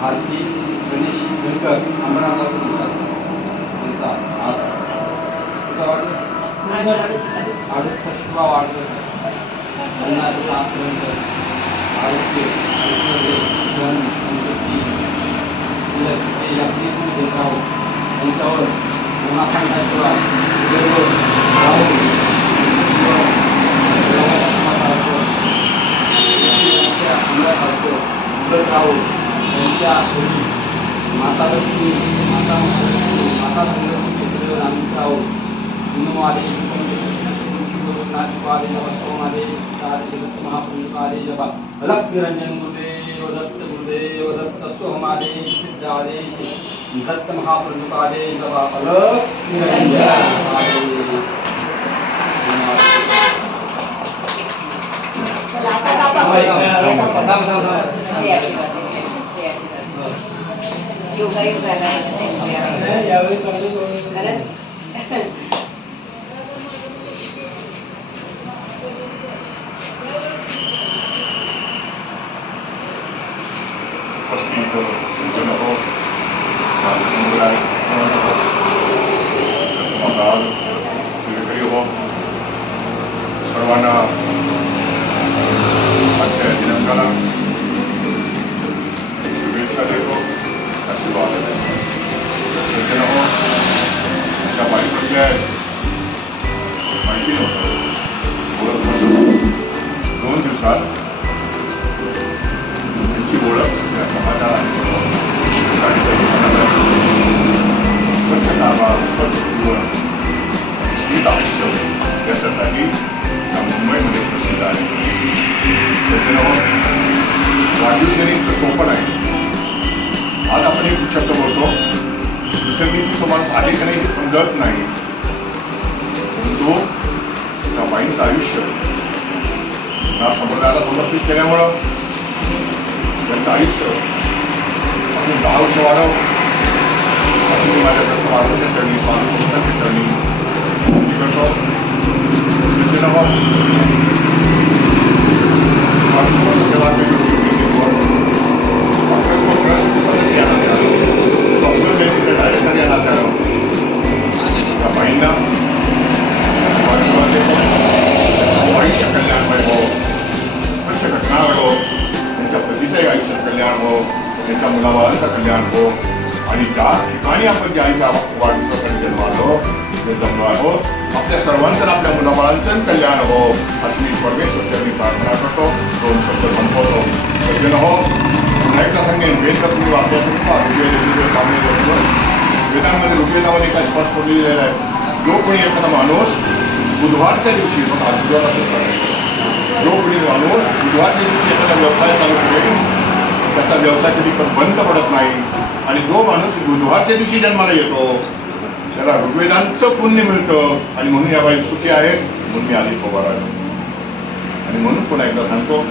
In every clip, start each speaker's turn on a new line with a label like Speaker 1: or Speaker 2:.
Speaker 1: भारती गणेश वेंकर अंबरनाथ आज अडुसष्टवा वाढदिवस त्यांना माता लक्ष्मी माता महालक्ष्मी माता संलक्ष्मी सदैव नामित राहू सारे जगत महापुरुषादे जपा अलग निरंजन गुरुदेव दत्त गुरुदेव दत्त सोमादे सिद्धादेश दत्त महाप्रभुपादे जपा अलग निरंजन आदे
Speaker 2: काय? माहिती नव्हतं. ओळख दोन दिवसात त्यांची ओळख या समाजाला आणि स्मित याच्यासाठी मुंबईमध्ये प्रसिद्ध आहे. त्याच्यावर वाढदिवसाने सोपं नाही. आज आपण एक शब्द बोलतो दुसऱ्या दिवशी तुम्हाला आले का नाही समजत नाही. तो त्या बाईंचं आयुष्य. या समुदायाला समर्पित केल्यामुळं त्यांचं आयुष्य आपण दहा वर्ष वाढव. असं मी माझ्या प्रश्न वाढवच्या चरणी स्वामी संतांच्या चरणी विनंती करतो. मुलाबाळांचं कल्याण हो आणि ज्या ठिकाणी आपण ज्या आईच्या वाढदिवसासाठी जन्मालो ते जन्म आहोत आपल्या सर्वांचं आपल्या मुलाबाळांचं कल्याण हो अशी मी परमेश्वरच्या मी प्रार्थना करतो. दोन शब्द संपवतो. सज्जन हो पुन्हा एकदा सांगेन वेद तर तुम्ही वाचतो का ऋग्वेद सामने वेदांमध्ये ऋग्वेदामध्ये काय स्पष्ट लिहिलेलं आहे. जो कोणी एखादा माणूस बुधवारच्या दिवशी मग आज बुधवार असं जो कोणी माणूस बुधवारच्या दिवशी एखादा व्यवसाय चालू करेल त्याचा व्यवसाय कधी पण बंद पडत नाही. आणि जो माणूस बुधवारच्या दिवशी जन्माला येतो त्याला ऋग्वेदांचं पुण्य मिळतं. आणि म्हणून या बाई सुखी आहेत म्हणून मी आधी पवार आहे. आणि म्हणून पुन्हा एकदा सांगतो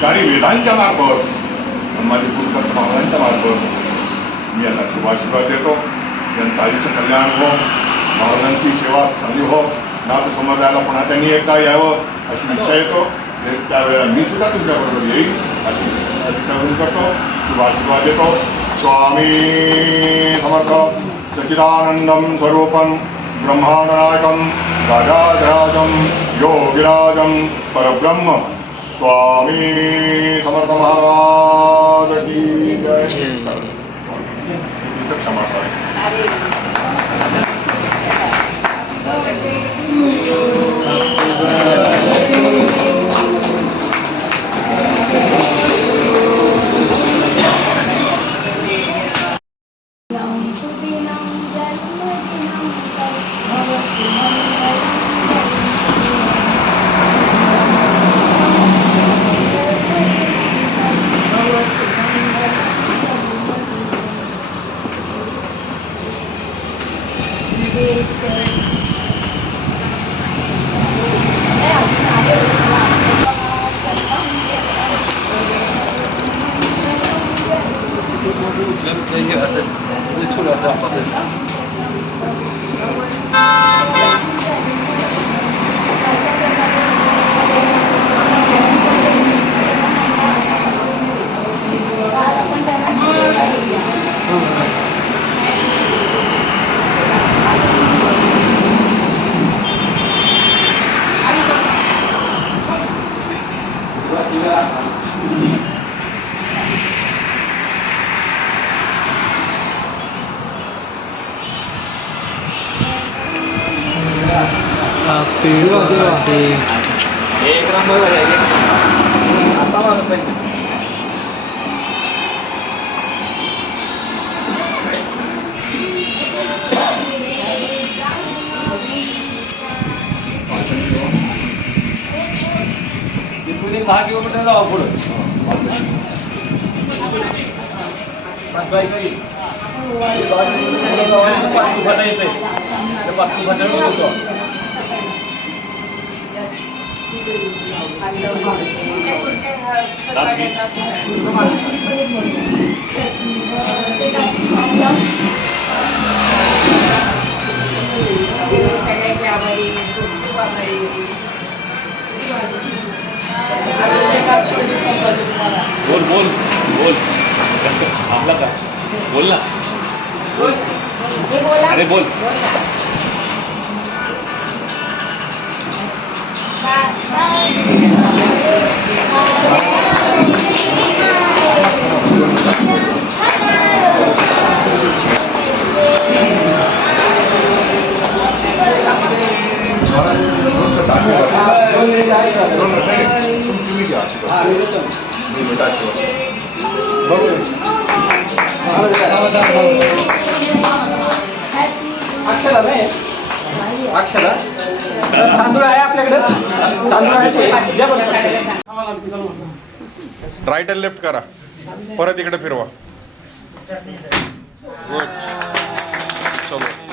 Speaker 2: चारी वेदांच्या मार्फत आणि माझे कुलकर्त महाराजांच्या मार्फत मी यांना शुभाशीर्वाद देतो. त्यांचं आयुष्य कल्याण हो महाराजांची सेवा चांगली हो. नाथ समाजाला पुन्हा त्यांनी एकदा यावं अशी इच्छा येतो. त्यावेळेला मी सुद्धा तुमच्याबरोबर येईल अशी विचारून करतो शुभाशीर्वाद देतो स्वामी समर्थ सचिदानंदम स्वरूपम ब्रह्मांडनायकम राजाधिराजम योगिराजम परब्रह्म स्वामी समर्थ महाराज की जय क्षमा
Speaker 3: لمسه هي اسد تدخل اسد
Speaker 4: Happy birthday.
Speaker 5: एक नंबर असा माणूस एक दहा किलोमीटर जावं पुढं. पाचवाई काही पाचू
Speaker 1: बोल बोल बोल आपला का बोल ना अरे बोल
Speaker 5: अक्षरा नाही? अक्षरा? तांदूळ आहे आपल्याकडे. तांदूळ आहे.
Speaker 2: राईट अँड लेफ्ट करा. परत इकडे फिरवा. गुड चलो.